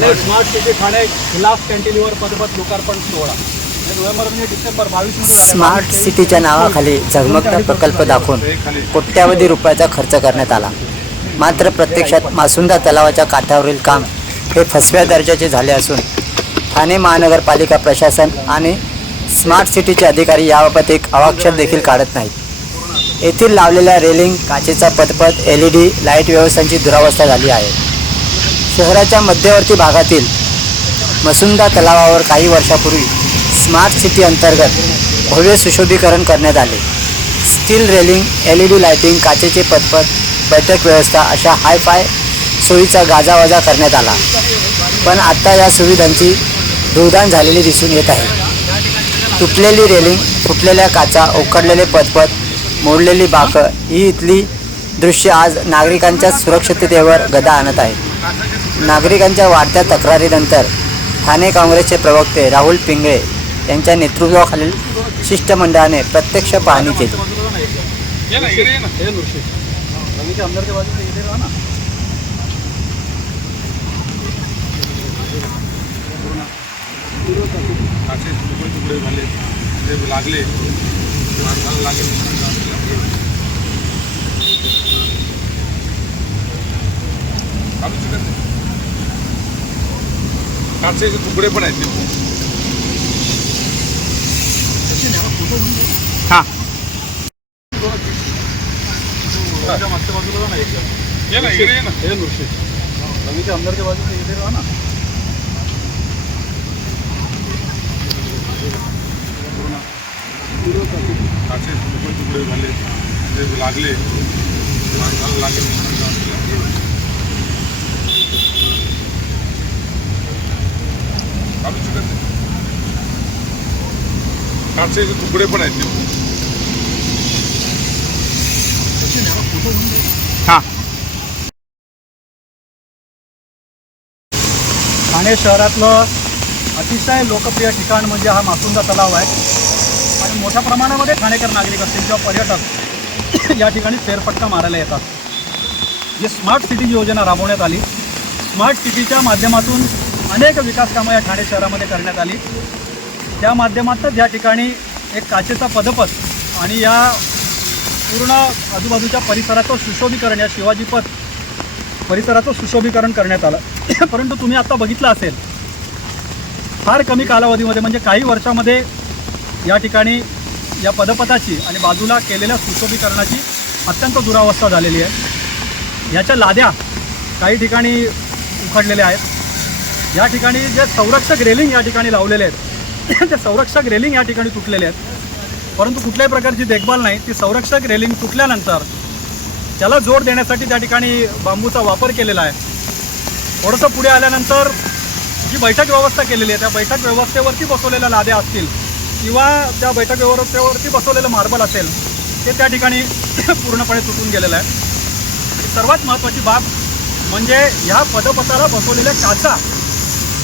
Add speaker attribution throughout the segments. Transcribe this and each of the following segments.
Speaker 1: Thane smart city Thane glass cantilever पदपथ लोकार्पण सोहळा. नोव्हेंबर म्हणजे डिसेंबर बावीस
Speaker 2: स्मार्ट सिटीच्या नावाखाली झगमगता प्रकल्प दाखवून कोट्यावधी रुपयाचा खर्च करण्यात आला. मात्र प्रत्यक्षात मासुंदा तलावाच्या काठावरील काम हे फसव्या दर्जाचे झाले असून ठाणे महानगरपालिका प्रशासन आणि स्मार्ट सिटीचे अधिकारी याबाबत एक अवाक्षर देखील काढत नाहीत. येथील लावलेल्या रेलिंग काचेचा पथपथ एल ई डी लाइट व्यवस्थांची दुरावस्था झाली आहे. शहराच्या मध्यवर्ती भागातील मसुंदा तलावावर काही वर्षापूर्वी स्मार्ट सिटी अंतर्गत भव्य सुशोभीकरण करण्यात आले. Steel railing L E D lighting काचेचे पथपथ बैठक व्यवस्था अशा हायफाय सोयीचा गाजावाजा करण्यात आला. पण आत्ता या सुविधांची धुळदाण झालेली दिसून येत आहे. तुटलेली रेलिंग फुटलेल्या काचा उकडलेले पथपथ मोडलेली बाकं ही इथली दृश्य आज नागरिकांच्या सुरक्षिततेवर गदा आणत आहे. नागरिकांच्या वाढत्या तक्रारीनंतर ठाणे काँग्रेसचे प्रवक्ते राहुल पिंगळे यांच्या नेतृत्वाखालील शिष्टमंडळाने प्रत्यक्ष पाहणी केली.
Speaker 1: लागले लागले इकडे ये ना हे नुरशी रवीच्या आमदारच्या बाजूला इथे राहा ना
Speaker 3: काचे तुकडे तुकडे झाले ते लागले माणसाला लागेल चालू शकत नाही. काचेचे तुकडे पण आहेत ते.
Speaker 1: हां. मागच्या बाजूला जा ना एकदा
Speaker 3: ये ना इकडे ये ना.
Speaker 1: हे रवीच्या आमदारच्या बाजूला राहा ना.
Speaker 3: काचे तुकडे तुकडे झाले. ते लागले. लागेल चालू शकत नाही. काचेचे तुकडे पण आहेत.
Speaker 1: हां. ठाणे शहरातलं अतिशय लोकप्रिय ठिकाण म्हणजे हा मासुंदा तलाव आहे. आणि मोठ्या प्रमाणामध्ये ठाणेकर नागरिक असतील किंवा पर्यटक या ठिकाणी फेरफटका मारायला येतात. जी स्मार्ट सिटी योजना राबवण्यात आली. स्मार्ट सिटीच्या माध्यमातून अनेक विकास कामं या ठाणे शहरामध्ये करण्यात आली. त्या माध्यमातच या ठिकाणी एक काचेचा पदपथ आणि या पूर्ण आजूबाजूच्या परिसराचं सुशोभीकरण या शिवाजी पथ परिसराचं सुशोभीकरण करण्यात आलं. परंतु तुम्ही आता बघितलं असेल फार कमी कालावधीमध्ये म्हणजे काही वर्षामध्ये या ठिकाणी या पदपथाची आणि बाजूला केलेल्या सुशोभीकरणाची अत्यंत दुरावस्था झालेली आहे. याच्या लाद्या काही ठिकाणी उखडलेल्या आहेत. या ठिकाणी जे संरक्षक रेलिंग या ठिकाणी लावलेले आहेत ते संरक्षक रेलिंग या ठिकाणी तुटलेले आहेत. परंतु कुठल्याही प्रकारची देखभाल नाही. ती संरक्षक रेलिंग तुटल्यानंतर त्याला जोड देण्यासाठी त्या ठिकाणी बांबूचा वापर केलेला आहे. थोडंसं पुढे आल्यानंतर जी बैठक व्यवस्था केलेली आहे त्या बैठक व्यवस्थेवरती बसवलेल्या लाद्या असतील किंवा त्या बैठक व्यवस्थेवरती बसवलेलं मार्बल असेल ते त्या ठिकाणी पूर्णपणे तुटून गेलेलं आहे. सर्वात महत्त्वाची बाब म्हणजे ह्या पदपथाला बसवलेल्या काचा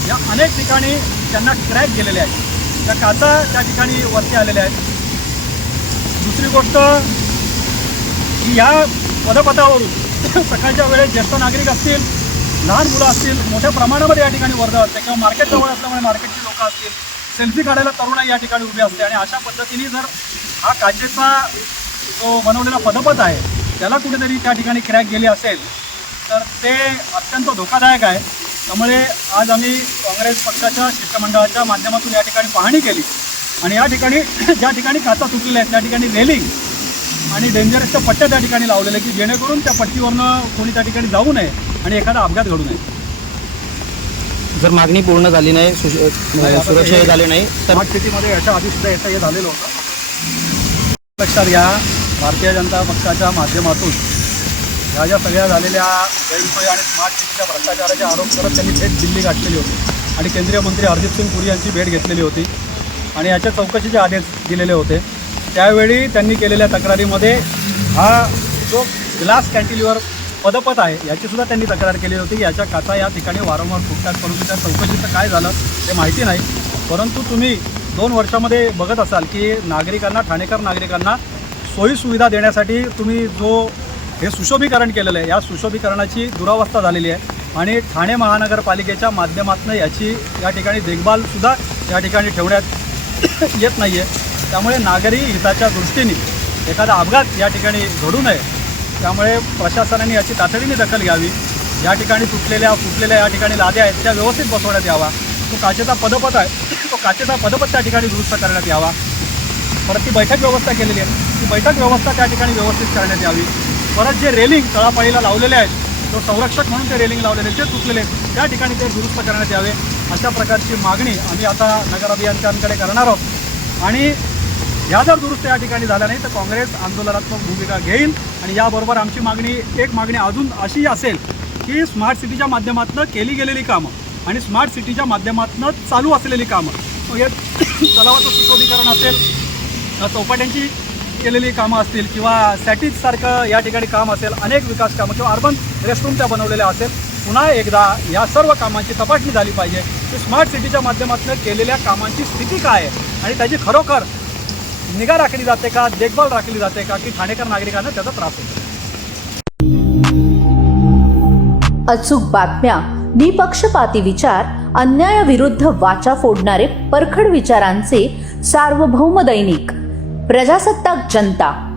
Speaker 1: या अनेक ठिकाणी त्यांना क्रॅक गेलेल्या आहेत. त्या काचा त्या ठिकाणी वरती आलेल्या आहेत. दुसरी गोष्ट की या पदपथावरून सकाळच्या वेळेस ज्येष्ठ नागरिक असतील लहान मुलं असतील मोठ्या प्रमाणामध्ये या ठिकाणी वर्दळ असते किंवा मार्केट जवळ असल्यामुळे मार्केटची लोकं असतील सेल्फी काढायला तरुणाई या ठिकाणी उभी असते आणि अशा पद्धतीने जर हा काचेचा जो बनवलेला पदपथ आहे त्याला कुठेतरी त्या ठिकाणी क्रॅक गेली असेल तर ते अत्यंत धोकादायक आहे. त्यामुळे आज आम्ही काँग्रेस पक्षाच्या शिष्टमंडळाच्या माध्यमातून या ठिकाणी पाहणी केली. आणि या ठिकाणी ज्या ठिकाणी काचा तुटलेल्या आहेत त्या ठिकाणी रेलिंग आणि डेंजरसच्या पट्ट्या त्या ठिकाणी लावलेल्या की जेणेकरून त्या पट्टीवरनं कोणी त्या ठिकाणी जाऊ नये आणि एखादा अपघात घडू नये.
Speaker 4: जर मागणी पूर्ण झाली नाही
Speaker 1: आता
Speaker 4: सुरक्षा झाली नाही तर
Speaker 1: स्मार्ट सिटीमध्ये याच्या आधी सुद्धा याचं हे झालेलं होतं. लक्षात घ्या भारतीय जनता पक्षाच्या माध्यमातून ह्या ज्या सगळ्या झालेल्या गैरसोयी आणि स्मार्ट सिटीच्या भ्रष्टाचाराचे आरोप करत त्यांनी थेट दिल्ली गाठलेली होती. आणि केंद्रीय मंत्री हरदीप सिंग पुरी यांची भेट घेतलेली होती. आणि याच्या चौकशीचे आदेश दिलेले होते त्यावेळी त्यांनी केलेल्या तक्रारीमध्ये हा जो ग्लास कॅन्टिलीवर पदपथ आहे याचीसुद्धा त्यांनी तक्रार केली होती. याच्या काचा या ठिकाणी वारंवार फुटतात परंतु त्या चौकशीचं काय झालं ते माहिती नाही. परंतु तुम्ही दोन वर्षामध्ये बघत असाल की नागरिकांना ठाणेकर नागरिकांना सोयीसुविधा देण्यासाठी तुम्ही जो हे सुशोभीकरण केलेलं आहे. या सुशोभीकरणाची दुरावस्था झालेली आहे. आणि ठाणे महानगरपालिकेच्या माध्यमातून याची या ठिकाणी देखभालसुद्धा या ठिकाणी ठेवण्यात येत नाही आहे त्यामुळे नागरी हिताच्या दृष्टीने एखादा अपघात या ठिकाणी घडू नये. त्यामुळे प्रशासनाने याची तातडीने दखल घ्यावी. या ठिकाणी तुटलेल्या फुटलेल्या या ठिकाणी लाद्या आहेत त्या व्यवस्थित बसवण्यात यावा. तो काचेचा पदपथ आहे. तो काचेचा पदपथ त्या ठिकाणी दुरुस्त करण्यात यावा. परत ती बैठक व्यवस्था केलेली आहे. ती बैठक व्यवस्था त्या ठिकाणी व्यवस्थित करण्यात यावी. परत जे रेलिंग तळापाळीला लावलेले आहेत तो संरक्षक म्हणून ते रेलिंग लावलेले जे तुटलेले आहेत त्या ठिकाणी ते दुरुस्त करण्यात यावे अशा प्रकारची मागणी आम्ही आता नगर अभियंत्यांकडे करणार आहोत. आणि ह्या जर दुरुस्त या ठिकाणी झाल्या नाही तर काँग्रेस आंदोलनात्मक भूमिका घेईल आणि याबरोबर आमची मागणी एक मागणी अजून अशी असेल की स्मार्ट सिटीच्या माध्यमातून केली गेलेली कामं आणि स्मार्ट सिटीच्या माध्यमातून चालू असलेली कामं मग हे तलावाचं सुशोभीकरण असेल चौपाट्यांची केलेली कामं असतील किंवा सॅटीजसारखं या ठिकाणी काम असेल अनेक विकास कामं किंवा अर्बन रेस्टरूम त्या बनवलेल्या असेल पुन्हा एकदा या सर्व कामांची तपासणी झाली पाहिजे. की स्मार्ट सिटीच्या माध्यमातून केलेल्या कामांची स्थिती काय आहे? आणि त्याची खरोखर निगा राखली जाते का देखभाल राखली जाते का की ठाणेकर नागरिकांना त्याचा त्रास होतो?
Speaker 5: अचूक बातम्या निपक्षपाती विचार अन्यायाविरुद्ध वाचा फोडणारे परखड विचारांचे सार्वभौम दैनिक. प्रजासत्ताक जनता.